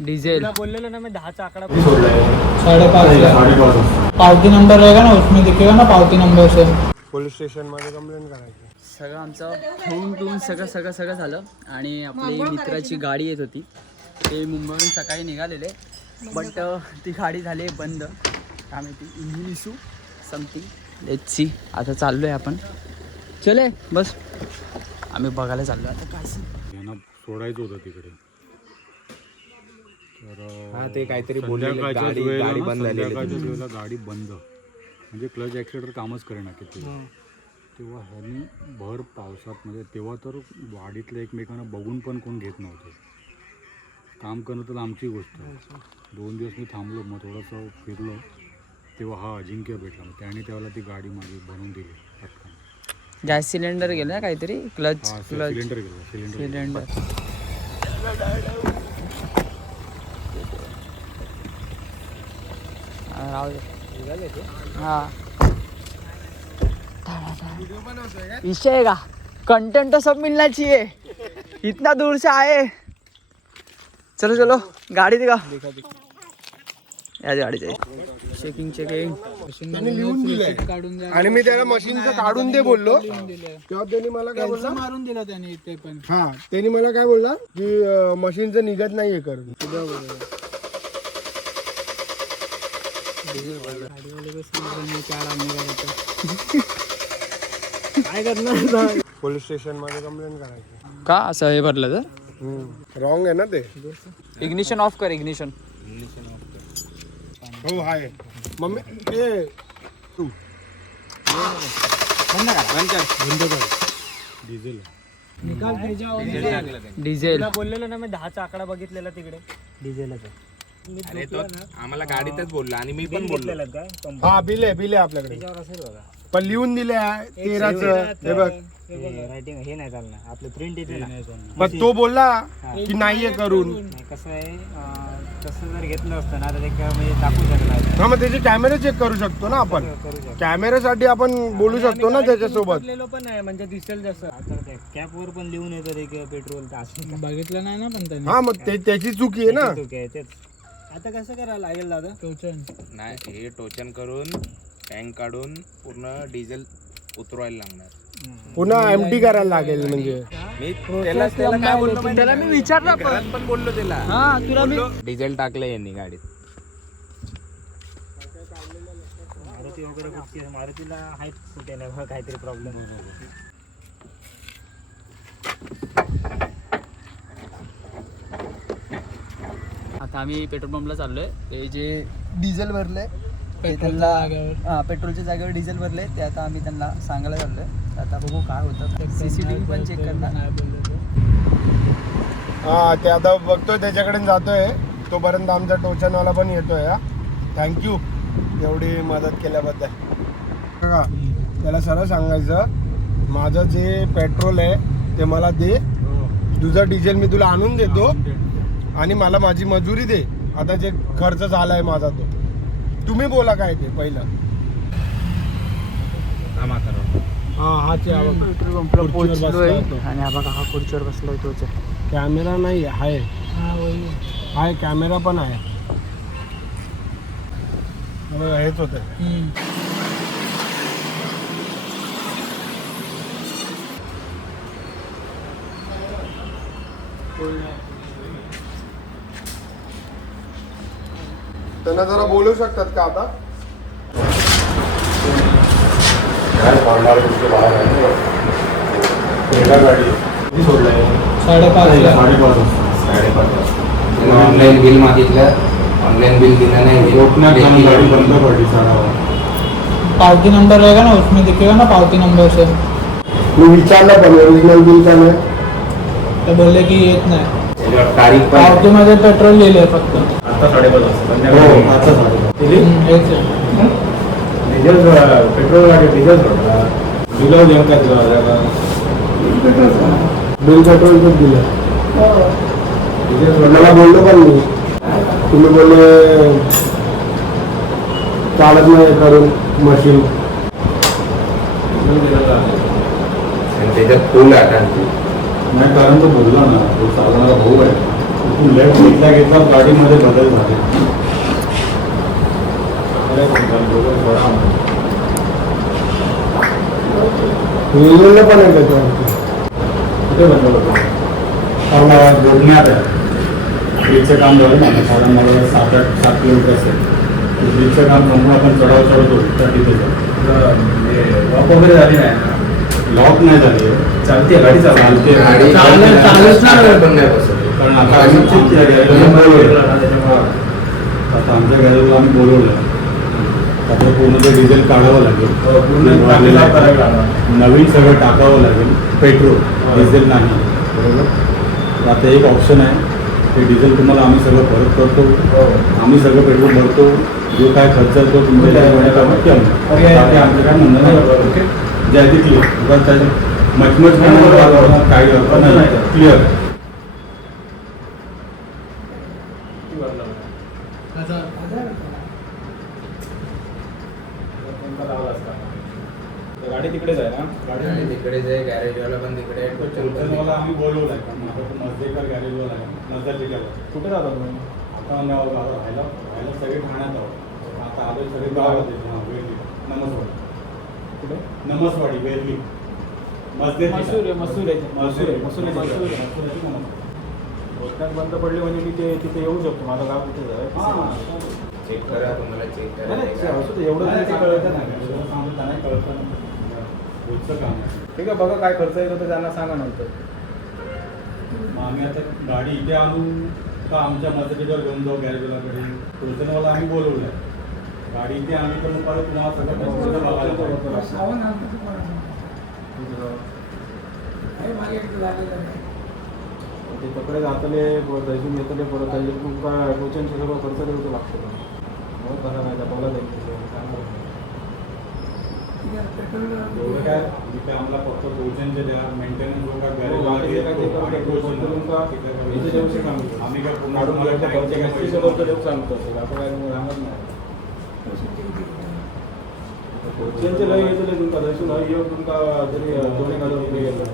Diesel बोललेलो ना मैं 10चा आकडा 5:30 पावती नंबर रहेगा ना, उसमें दिखेगा ना पावती नंबर से. पोलीस स्टेशन मध्ये कंप्लेंट करायची. सगळं आमचं होऊन टून सगळं झालं आणि आपली मित्राची गाडी येत होती. ते मुंबईवरून सकाळी निघालेले, बट ती गाडी झाली बंद. काय माहिती engine issue something, let's see. आता चाललो आहे आपण. चले बस, आम्ही बघायला चाललो आता काय सोडायचं होतं तिकडे. तर हा ते काहीतरी बोलले गाडी बंद झाली. गाडी बंद म्हणजे क्लच ॲक्सिलेटर कामच करेना किती. तेव्हा ह्यांनी भर पावसात म्हणजे तेव्हा तर वाडीतल्या एकमेकांना बघून पण कोण घेत नव्हते. काम करणं तर आमची गोष्ट. 2 दिवस मी थांबलो, मग थोडंसं फिरलो, तेव्हा हा अजिंक्य भेटला. मग त्याने त्यावेळेला ती गाडी माझी बनवून दिली पटकन. गॅस सिलेंडर गेलं काहीतरी, क्लच सिलेंडर गेलं. सिलेंडर हा विषय का कंटेंट तो सब मिलना चाहिए, इतना दूर से आए. चलो चलो गाडी दिखा. या गाडीचे चेकिंग त्यांनी लिहून दिलंय आणि मी त्याला मशीनचं काढून दे बोललो. तेव्हा त्यांनी मला काय बोलला, मारून दिला त्याने ते पण. हा त्यांनी मला काय बोलला की मशीनचं निघत नाहीये करून. काय करणार, पोलीस स्टेशन मध्ये कंप्लेंट करायची. का असं हे भरलं तर रॉंग आहे ना ते. इग्निशन ऑफ कर. इग्निशन हो आहे मम्मी ते तू डिझेल बोललेलो ना मी 10चा आकडा बघितलेला तिकडे डिझेलचा. अरे तो आम्हाला गाडीतच बोलला आणि मी पण बोललो. हा बिल आहे आपल्याकडे, पण लिहून दिले 13चं. हे बघ रायटिंग हे नाही चालणार, आपलं प्रिंट येते ना. पण तो बोलला की नाहीये करून. कसं आहे, तसं जर घेतलं असतं ना तर ते म्हणजे दाखवू शकला. हा मग त्याचे कॅमेरे चेक करू शकतो ना आपण. कॅमेऱ्यासाठी आपण बोलू शकतो ना त्याच्यासोबत. पण आहे म्हणजे दिसेल जसं. आता कॅप वर पण लिहून येतं ते पेट्रोल. बघितलं नाही ना पण त्याने. हा मग त्याची चुकी आहे ना. आता कसं करायला लागेल दादा? टोचन नाही, हे टोचन करून टँक काढून पूर्ण डिझेल उतरवायला लागणार. पुन्हा एमटी करायला लागेल. म्हणजे मी त्याला काय बोललो माहिती त्याला मी विचारलं घरात पण बोललो त्याला. हा तुला मी डिझेल टाकलं यांनी गाडीत. मारुती वगैरे कुठची मारुतीला आहेत कुठे काहीतरी प्रॉब्लेम. आता आम्ही पेट्रोल पंपला चाललोय. ते जे डिझेल भरले त्यांना, पेट्रोलच्या जागेवर डिझेल भरले ते आता आम्ही त्यांना सांगायला चाललोय. आता बघू काय होतं. CCTV पण चेक करणार. हा ते आता बघतोय, त्याच्याकडे जातोय. तोपर्यंत आमचा टोचनवाला पण येतोय. हा थँक्यू एवढी मदत केल्याबद्दल. बघा त्याला सरळ सांगायचं, माझं जे पेट्रोल आहे ते मला दे, तुझं डिझेल मी तुला आणून देतो आणि मला माझी मजुरी दे. आता जे खर्च झालाय माझा तो तुम्ही बोला काय ते पहिलं. हा आणि हा बघा हा खुर्चीवर बसलाय तोच. कॅमेरा नाही आहे. आहे कॅमेरा पण आहे. हेच होत. त्यांना जरा बोलू शकतात का आता? ऑनलाईन बिल मागितलं, ऑनलाइन बिल दिलं नाही. गाड़ी बंद पड़ी सारा. पावती नंबर रहेगा ना, उसमें दिखेगा ना पावती नंबर से. मी विचारलं पण ओरिजिनल बिल का नाही. तो बोलले की येत नाही. तारीख पावती मध्ये पेट्रोल लिहिले फक्त. आता 5:30 वाजता. डिझेल पेट्रोल गाडी डिझेल सोडला. बिल देऊन काय तुला बिल पेट्रोलच दिलं. मला बोललो पण मी, तुम्ही बोलले चालत नाही करून मशीन. ते त्याच्यात फुल आठवतो. नाही कारण तो बोलला ना, तो चालणारा भाऊ आहे, तू लेफ्ट घेतल्या गाडीमध्ये बदल झाले. हिंगोलीला पण आहे त्याच्यावरती. कुठे बदल होतो? जोडण्यात आहे. ब्रिजचं काम झालं ना, साधारण मला 7 किलोमीटर असेल. ब्रिजचं काम संपूर्ण आपण चढाव चढवतो त्या तिथे वॉक वगैरे झाली नाही, लॉक नाही झाली, चालते गाडी चालते. गाडी पण नाही बसत. कारण आता आमच्या गॅरेजला आम्ही बोलवलं, आता पूर्ण ते डिझेल काढावं लागेल, नवीन सगळं टाकावं लागेल, पेट्रोल डिझेल नाही. बरोबर. आता एक ऑप्शन आहे, ते डिझेल तुम्हाला आम्ही सगळं परत करतो, आम्ही सगळं पेट्रोल भरतो, जो काय खर्च आहे तो तुमच्या आमचं काय म्हणणं नाही. जे आहे ते क्लिअर, मचमच काय क्लिअर. गाडी तिकडेच आहे ना? गाडी तिकडेच आहे, गॅरेजवाला पण तिकडे आहे. मला आम्ही बोलवलं आहे, आता तो मजदेकर गॅरेजवाला आहे, नजर कुठे जाता तुम्ही? आता राहायला सगळे ठाण्यात आहोत. आता आलो सगळे गावात वेरली, नमसवाडी. कुठे? नमसवाडी वेरली, रोजगार बंद पडले म्हणजे मी ते तिथे येऊ शकतो. माझं गाव कुठे आहे? चेक करा, तुम्हाला चेक नाही, करा. असं तर एवढं नाही, नाही ते कळत कळतं नाही. नाही, कळतं नाही. रोजचं काम आहे. ठीक आहे, बघा काय खर्च येतो तर त्यांना सांगा नंतर. मग आम्ही आता गाडी इथे आणून का आमच्या मदतीवर घेऊन जाऊ गॅरेजवाल्याकडे, टोचनवाला आम्ही बोलवलं आहे. गाडी इथे आणली तर मग परत तुम्हाला सगळं बघायला पाहिजे. ते कपडे जातले दर्शन येतले परत त्याचे तुमका टोचनचे सगळं खर्च देऊ लागतो. मग बघा नाही तर बोला जाईल एवढं काय इथे आम्हाला फक्त टोचनचे द्या, मेंटेनन्स जो काय गॅरेज आम्ही काय पूर्ण तुम्हाला देऊ सांगतो आपण काय सांगत नाही. टोचनचे लय घेतले तुमका दर्शन येऊ तुमका तरी 2,000 रुपये गेलं.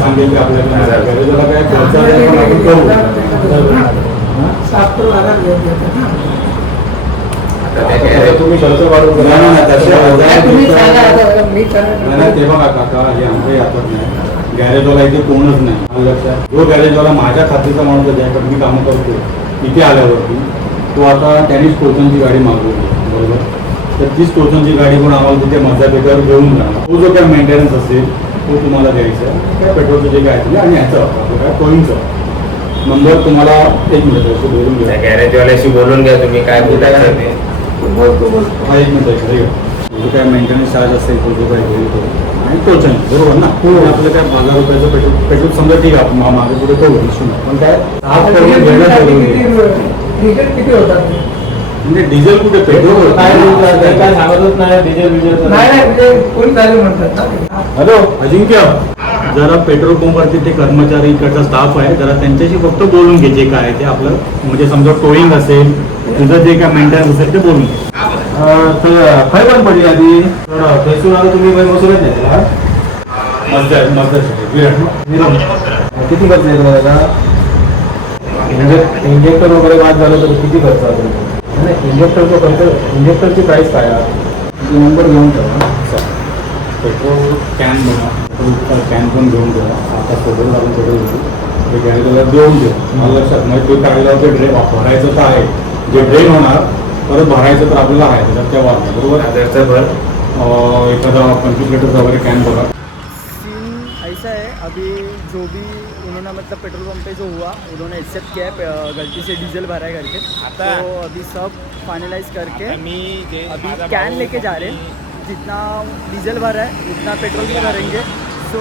सांगेल की आपल्याला गॅरेजला काय खर्च आहे पण आपण करू. तुम्ही खर्च वाढवून ते बघा काका, हे आमचे आपण नाही, गॅरेजवाला इथे कोणच नाही. लक्षात, जो गॅरेजवाला माझ्या खात्रीचा माणूस आहे, ज्याकडे मी कामं करतो, इथे आल्यावरती तो आता त्यांनीच टोचनची गाडी मागवली. बरोबर. तर तीच टोचनची गाडी पण आम्हाला तिथे मजापेकर घेऊन जाणार. तो जो काय मेंटेनन्स असेल तो तुम्हाला द्यायचा आहे. काय पेट्रोलचं जे काय असेल आणि ह्याचं आपलं काय टोईंगचं नंबर तुम्हाला 1 मिनिट बोलून घ्या. गॅरेजवाल्याशी बोलून घ्या तुम्ही, काय बोलायचं ते. हा 1 मिनिट जो काय मेंटेनन्स चार्ज असेल तो जो काय होईल तो आणि टोचन, बरोबर ना. आपलं काय 1000 रुपयाचं पेट्रोल समजा ठीक आहे, आपण मागे पुढे करू इश्यू नाही. पण काय किती होतात म्हणजे डिझेल कुठे, पेट्रोल काय सांगतच नाही. डिझेल कोणी चालू म्हणतात. हॅलो अजिंक्य, जरा पेट्रोल पंपवरती ते कर्मचारी इकडचा स्टाफ आहे, जरा त्यांच्याशी फक्त बोलून घे जे काय ते आपलं, म्हणजे समजा टोईंग असेल, तुझं जे काय मेंटेनन्स असेल ते बोलून घे. खय पण पडली आधी फेसून आता तुम्ही बसूनच नाही किती खर्च येतो त्याचा? इंजेक्टर वगैरे बाद झालं तर किती खर्च असेल? नाही, इंजेक्टरचा खर्च, इंजेक्टरची प्राईस काय आहे नंबर घेऊन ठेवा. पेट्रोल कॅन पेट्रोलचा कॅन पण घेऊन घ्या. आता सोबत लागून पेट्रोल घेतो ते गॅरेजला देऊन द्या. मला लक्षात म्हणजे ते काढल्यावर ते ड्रेन भरायचं तर आहे, जे ड्रेन होणार परत भरायचं तर आपल्याला आहे त्याच्यात तेव्हा बरोबर. त्याचं भर एखादा 25 लिटरचा वगैरे कॅन बघा. सीन ऐसा है, अभी जो भी उन्होंने मतलब पेट्रोल पंप पे जो हुआ उन्होंने एक्सेप्ट किया है गलती से डीजल भरा है करके, तो अभी सब फाइनलाइज करके अभी कैन लेके जा रहे हैं. जितना डीजल भरा है उतना पेट्रोल भी भरेंगे. सो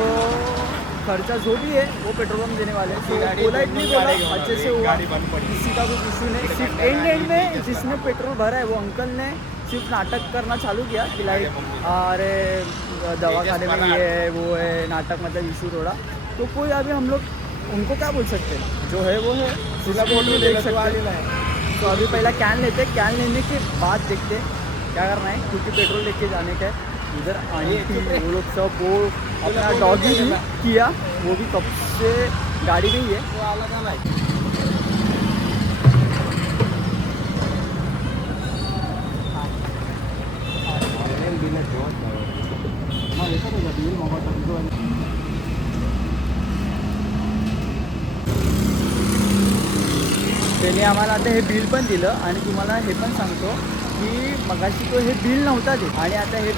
खर्चा जो भी है वो पेट्रोल पंप देने वाले हैं. तो पोलाइटली बोला, अच्छे से हुआ, किसी का कुछ इशू नहीं. सिर्फ एंड में जिसने पेट्रोल भरा है वो अंकल ने सिर्फ नाटक करना चालू किया कि लाइक अरे दवाखाने में ये है वो है, नाटक मतलब इशू थोड़ा. तो कोई अभी हम लोग उनको क्या बोल सकते हैं, जो है वो है. सिर्फ देख सकते हैं. तो अभी पहला कैन लेते, कैन लेने के बाद देखते क्या करना है, क्योंकि पेट्रोल लेके जाने का है उधर। आंटी वो लोग सब, वो अपना डॉगी भी किया, वो भी कब से गाड़ी में ही है। वो अलग अलग त्याने आम्हाला आता हे बिल पण दिलं आणि तुम्हाला हे पण सांगतो की मगाशी तो हे बिल नव्हता देत आणि आता हे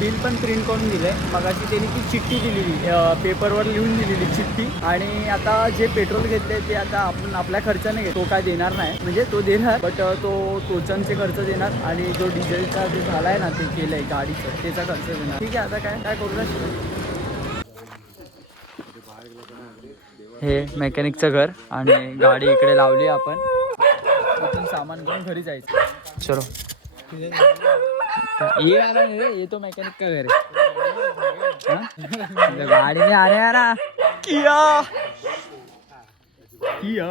बिल पण प्रिंट करून दिलं आहे. मगाशी त्यांनी ती चिठ्ठी दिलेली, पेपरवर लिहून दिलेली चिठ्ठी. आणि आता जे पेट्रोल घेतले ते आता आपण आपल्या खर्चाने घेतो, तो काय देणार नाही, म्हणजे तो देणार बट तो टोचनचे खर्च देणार आणि जो डिझेलचा जे झाला आहे ना ते केलं आहे गाडीचं त्याचा खर्च देणार. ठीक आहे, आता काय करू शकतो. हे मेकॅनिकचं घर आणि गाडी इकडे लावली आपण, इथून सामान घेऊन घरी जायचं. चलो ये आ रहा है, ये तो मैकेनिक का घर है. गाड़ी में आने आ रहा किया किया.